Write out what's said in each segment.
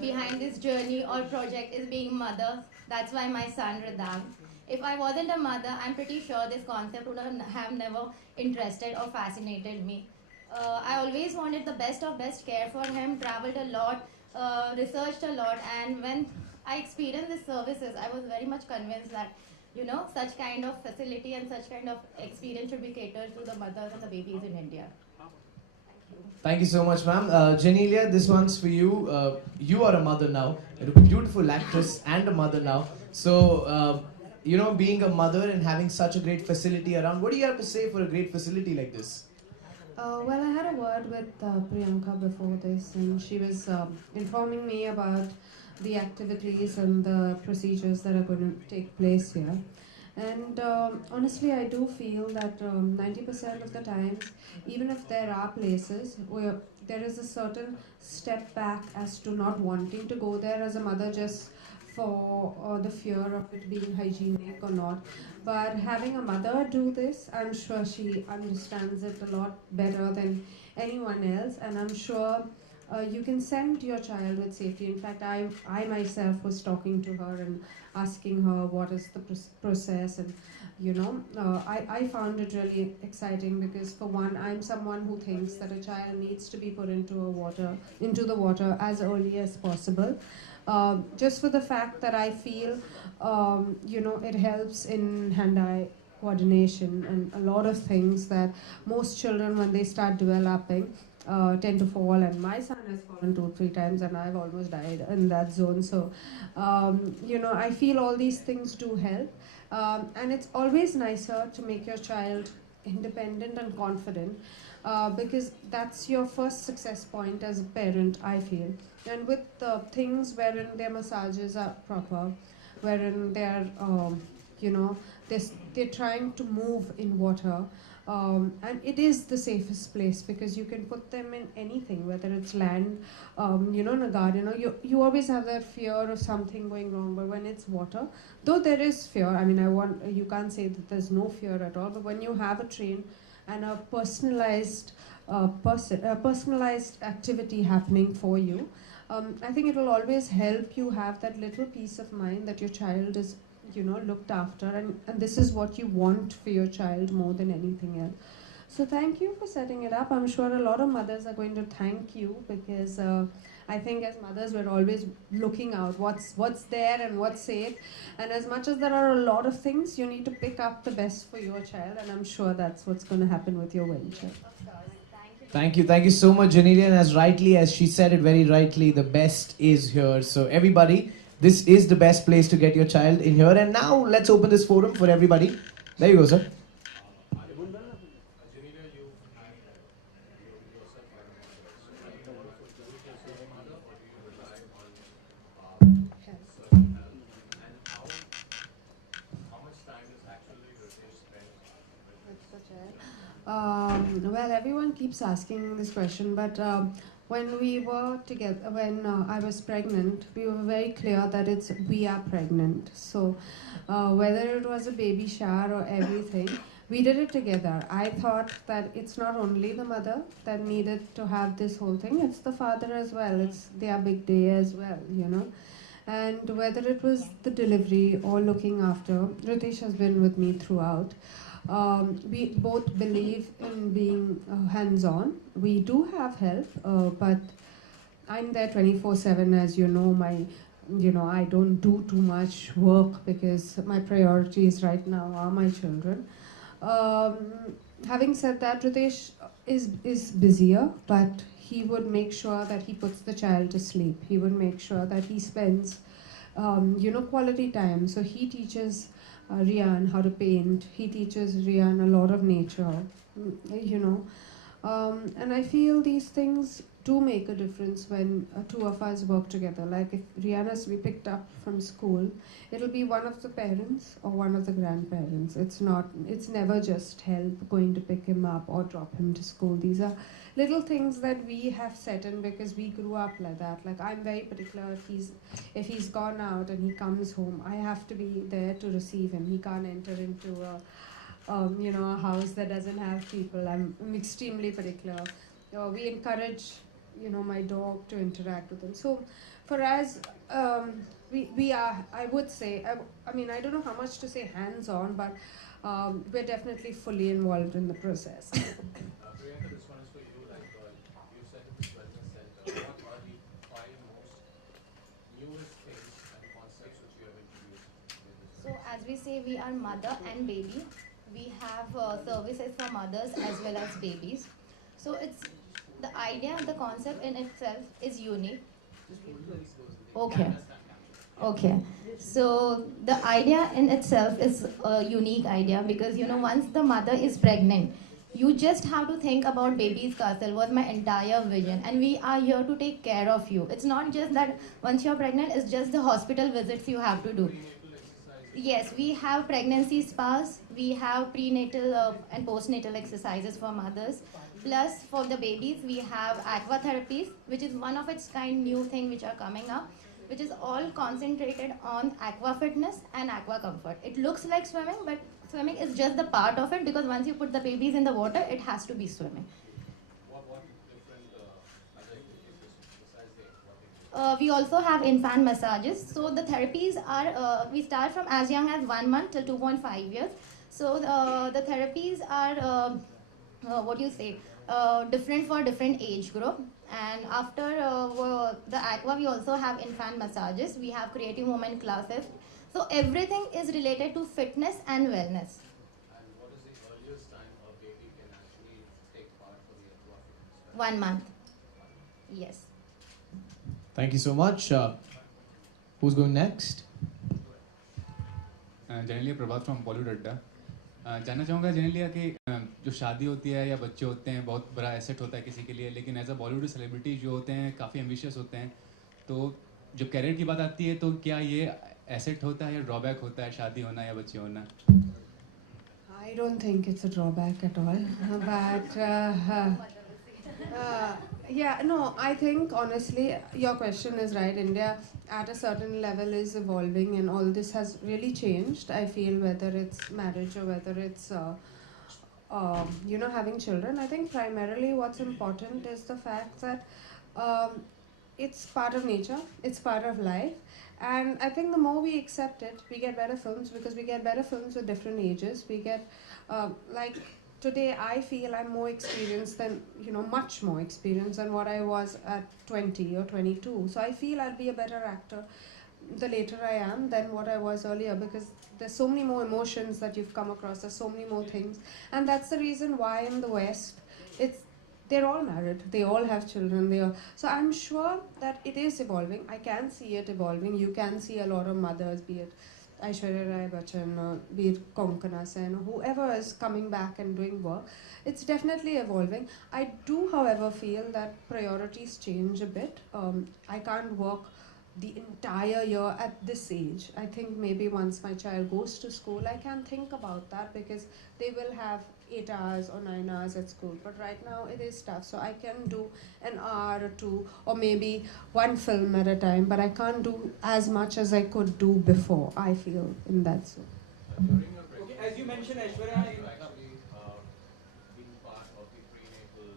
Behind this journey or project is being mother. That's why my son Ridham. If I wasn't a mother, I'm pretty sure this concept would have never interested or fascinated me. I always wanted the best of best care for him, traveled a lot, researched a lot, and when I experienced these services, I was very much convinced that such kind of facility and such kind of experience should be catered to the mothers and the babies in India. Thank you so much, ma'am. Genelia, this one's for you. You are a mother now. You're a beautiful actress and a mother now. So, being a mother and having such a great facility around, what do you have to say for a great facility like this? Well, I had a word with Priyanka before this, and she was informing me about the activities and the procedures that are going to take place here. And honestly, I do feel that 90% of the times, even if there are places where there is a certain step back as to not wanting to go there as a mother just for the fear of it being hygienic or not. But having a mother do this, I'm sure she understands it a lot better than anyone else, and I'm sure you can send your child with safety. In fact, I myself was talking to her and asking her what is the process, and I found it really exciting because, for one, I'm someone who thinks that a child needs to be put into the water as early as possible, just for the fact that I feel it helps in hand-eye coordination and a lot of things that most children, when they start developing, tend to fall, and my son has fallen 2-3 times and I've almost died in that zone. So I feel all these things do help, and it's always nicer to make your child independent and confident, because that's your first success point as a parent, I feel. And with things wherein their massages are proper, wherein they're they're trying to move in water, and it is the safest place because you can put them in anything, whether it's land, in a garden, or you always have that fear of something going wrong. But when it's water, though there is fear, I mean, you can't say that there's no fear at all. But when you have a train and a personalized personalized activity happening for you, I think it will always help you have that little peace of mind that your child is looked after, and this is what you want for your child more than anything else. So thank you for setting it up. I'm sure a lot of mothers are going to thank you because I think as mothers we're always looking out what's there and what's safe, and as much as there are a lot of things, you need to pick up the best for your child, and I'm sure that's what's going to happen with your venture. Thank you so much, Genelia. And as she said it very rightly, the best is here. So everybody, this is the best place to get your child in here. And now let's open this forum for everybody. There you go, sir. Well, everyone keeps asking this question, but when we were together, when I was pregnant, we were very clear that we are pregnant. So whether it was a baby shower or everything, we did it together. I thought that it's not only the mother that needed to have this whole thing, it's the father as well. It's their big day as well, And whether it was the delivery or looking after, Ritesh has been with me throughout. We both believe in being hands-on. We do have help, but I'm there 24/7, as you know. I don't do too much work because my priorities right now are my children. Having said that, Ritesh is busier, but he would make sure that he puts the child to sleep. He would make sure that he spends, quality time. So he teaches Rian how to paint. He teaches Rian a lot of nature, and I feel these things do make a difference when two of us work together. Like if Rian has to be picked up from school, it'll be one of the parents or one of the grandparents. It's never just help going to pick him up or drop him to school. These are little things that we have set in because we grew up like that. Like I'm very particular, if he's gone out and he comes home, I have to be there to receive him. He can't enter into a house that doesn't have people. I'm extremely particular. We encourage, my dog to interact with them. So for us, we are, I would say, I mean, I don't know how much to say hands-on, but we're definitely fully involved in the process. Priyanka, this one is for you. Like you said at this wellness center, what are the five most newest things and concepts which you have introduced in this So wellness as we say, we are mother and baby. We have services for mothers as well as babies. So it's the idea, the concept in itself is unique. Okay. Okay. So the idea in itself is a unique idea because once the mother is pregnant, you just have to think about baby's castle was my entire vision, and we are here to take care of you. It's not just that once you're pregnant, it's just the hospital visits you have to do. Yes, we have pregnancy spas, we have prenatal and postnatal exercises for mothers. Plus, for the babies, we have aqua therapies, which is one of its kind new thing which are coming up, which is all concentrated on aqua fitness and aqua comfort. It looks like swimming, but swimming is just the part of it because once you put the babies in the water, it has to be swimming. What different other activities besides the aquatic? We also have infant massages. So the therapies are, we start from as young as 1 month till 2.5 years. So the therapies are, what do you say, different for different age group. And after the aqua, we also have infant massages. We have creative movement classes. So everything is related to fitness and wellness. And what is the earliest time a baby can actually take part for the aquatic? 1 month. Yes. Thank you so much. Who's going next? Genelia Prabhat from Bollywood अड्डा जानना चाहूँगा जेनेलिया कि जो शादी होती है या बच्चे होते हैं बहुत बड़ा एसेट होता है किसी के लिए, लेकिन एज अ बॉलीवुड सेलिब्रिटी जो होते हैं काफ़ी एम्बिशियस होते हैं, तो जब कैरियर की बात आती है तो क्या ये एसेट होता है या ड्रॉबैक होता है शादी होना या बच्चे होना? I don't think it's a drawback at all. But yeah, no, I think honestly, your question is right. India at a certain level is evolving, and all this has really changed. I feel whether it's marriage or whether it's having children. I think primarily what's important is the fact that it's part of nature, it's part of life. And I think the more we accept it, we get better films because we get better films with different ages. We get, like, today I feel I'm more experienced than, much more experienced than what I was at 20 or 22. So I feel I'll be a better actor the later I am than what I was earlier because there's so many more emotions that you've come across, there's so many more things. And that's the reason why in the West, they're all married, they all have children, so I'm sure that it is evolving. I can see it evolving. You can see a lot of mothers, be it Aishwarya Rai Bachchan, be it Konkana Sen, whoever is coming back and doing work. It's definitely evolving. I do, however, feel that priorities change a bit. I can't work the entire year at this age. I think maybe once my child goes to school, I can think about that because they will have 8 hours or 9 hours at school. But right now it is tough. So I can do an hour or two or maybe one film at a time, but I can't do as much as I could do before, I feel, in that sense. Okay, as you mentioned, Aishwarya, Being part of the prenatal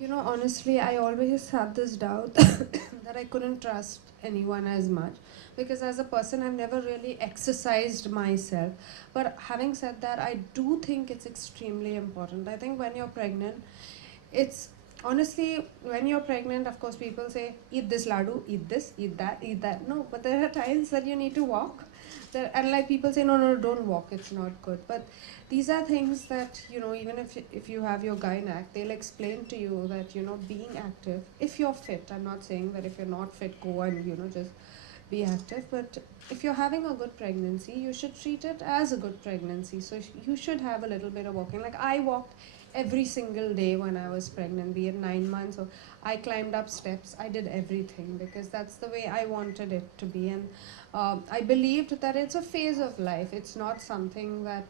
exercise. Honestly, I always had this doubt that I couldn't trust anyone as much because as a person, I've never really exercised myself. But having said that, I do think it's extremely important. I think when you're pregnant, it's honestly, when you're pregnant, of course, people say, eat this laddu, eat this, eat that, eat that. No, but there are times that you need to walk. And like people say, no, don't walk, it's not good. But these are things that, even if you have your gynac, they'll explain to you that, being active, if you're fit, I'm not saying that if you're not fit, go and, just be active. But if you're having a good pregnancy, you should treat it as a good pregnancy. So you should have a little bit of walking. Like I walked every single day when I was pregnant, be it 9 months, or I climbed up steps. I did everything because that's the way I wanted it to be. And I believed that it's a phase of life. It's not something that,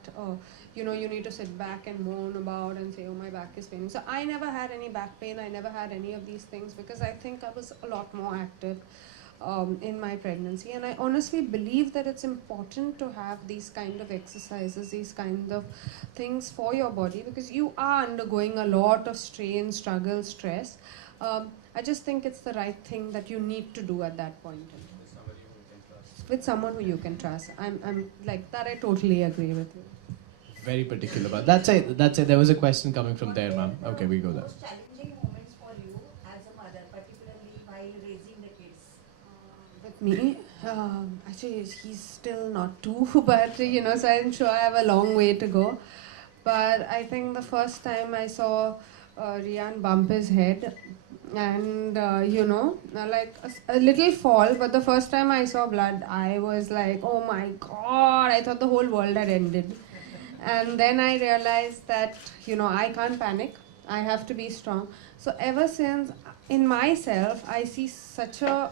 you need to sit back and moan about and say, oh, my back is paining. So I never had any back pain. I never had any of these things because I think I was a lot more active. in my pregnancy, and I honestly believe that it's important to have these kind of exercises, these kind of things for your body, because you are undergoing a lot of strain, struggle, stress. I just think it's the right thing that you need to do at that point in time. With someone who you can trust. I'm like that. I totally agree with you. Very particular about that's it. That's it. There was a question coming from there, ma'am. Okay, we go there. Most challenging moments for you as a mother, particularly while raising the kids? With me, actually, he's still not two, but so I'm sure I have a long way to go. But I think the first time I saw Rian bump his head, and like a little fall, but the first time I saw blood, I was like, oh my god, I thought the whole world had ended. And then I realized that I can't panic, I have to be strong. So ever since, in myself, I see such a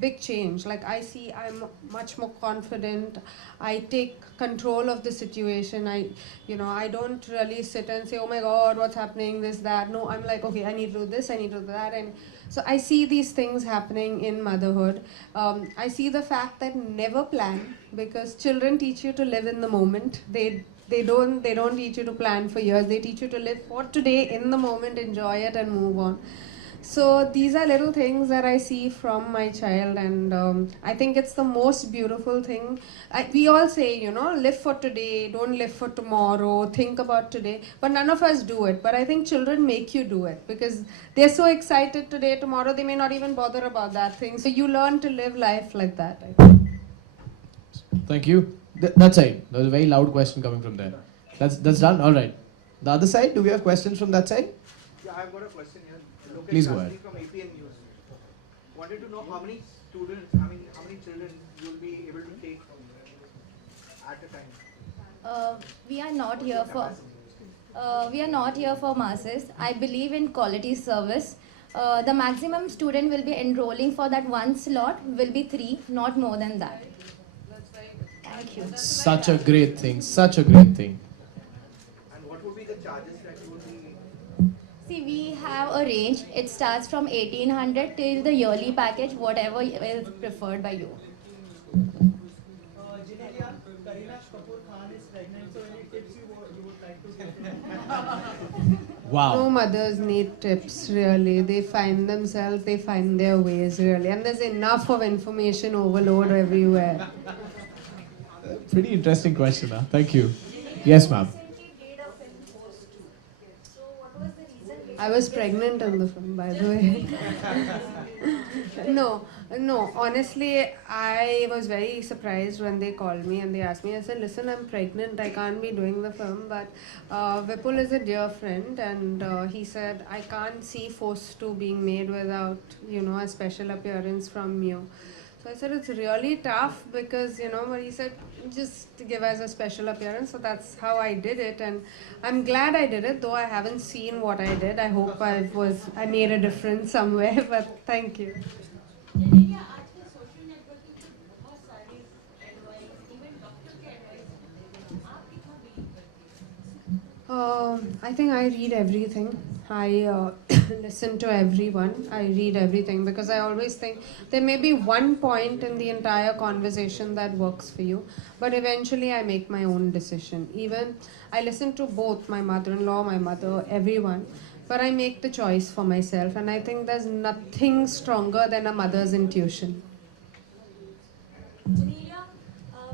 big change. Like I see I'm much more confident, I take control of the situation. I don't really sit and say, oh my god, what's happening, this, that. No, I'm like, okay, I need to do this, I need to do that. And so I see these things happening in motherhood. I see the fact that never plan, because children teach you to live in the moment. They don't teach you to plan for years. They teach you to live for today, in the moment, enjoy it, and move on. So these are little things that I see from my child, and I think it's the most beautiful thing. We all say, live for today, don't live for tomorrow, think about today, but none of us do it. But I think children make you do it, because they're so excited today, tomorrow they may not even bother about that thing. So you learn to live life like that, I think. Thank you. That side. There was a very loud question coming from there. That's done. All right. The other side. Do we have questions from that side? Yeah, I've got a question here. Lokesh Please go Shastri ahead. from bnbnews. Wanted to know how many children you'll be able to take at a time. We are not here for masses. I believe in quality service. The maximum student will be enrolling for that one slot will be 3, not more than that. Thank you. Such a great thing. Such a great thing. And what would be the charges that you would be? See, we have a range. It starts from 1800 till the yearly package, whatever is preferred by you. Genelia, Kareena Kapoor Khan is pregnant, so any tips you would like to give to her? Wow. No mothers need tips, really. They find themselves, they find their ways, really. And there's enough of information overload everywhere. Pretty interesting question, huh? Thank you. Yes, ma'am. I was pregnant in the film, by the way. No, honestly, I was very surprised when they called me and they asked me. I said, listen, I'm pregnant, I can't be doing the film, but Vipul is a dear friend, and he said, I can't see Force 2 being made without, a special appearance from you. So I said, it's really tough because, but he said, just give us a special appearance. So that's how I did it. And I'm glad I did it, though I haven't seen what I did. I hope I made a difference somewhere, but thank you. I think I read everything. I listen to everyone. I read everything because I always think there may be one point in the entire conversation that works for you, but eventually I make my own decision. Even I listen to both my mother-in-law, my mother, everyone, but I make the choice for myself, and I think there's nothing stronger than a mother's intuition. Genelia,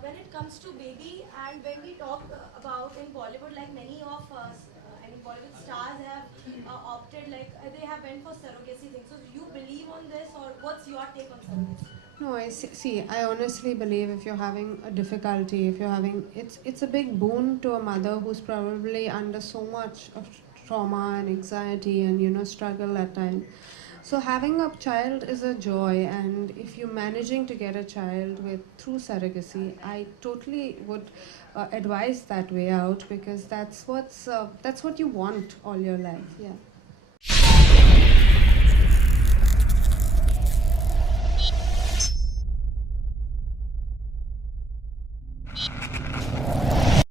when it comes to baby and when we talk about in Bollywood, like many of us, Bollywood stars have opted, like they have went for surrogacy things. So do you believe on this, or what's your take on surrogacy? No, I see. I honestly believe if you're having a difficulty, it's a big boon to a mother who's probably under so much of trauma and anxiety and struggle at times. So having a child is a joy, and if you're managing to get a child through surrogacy, I totally would advise that way out, because that's what you want all your life. Yeah.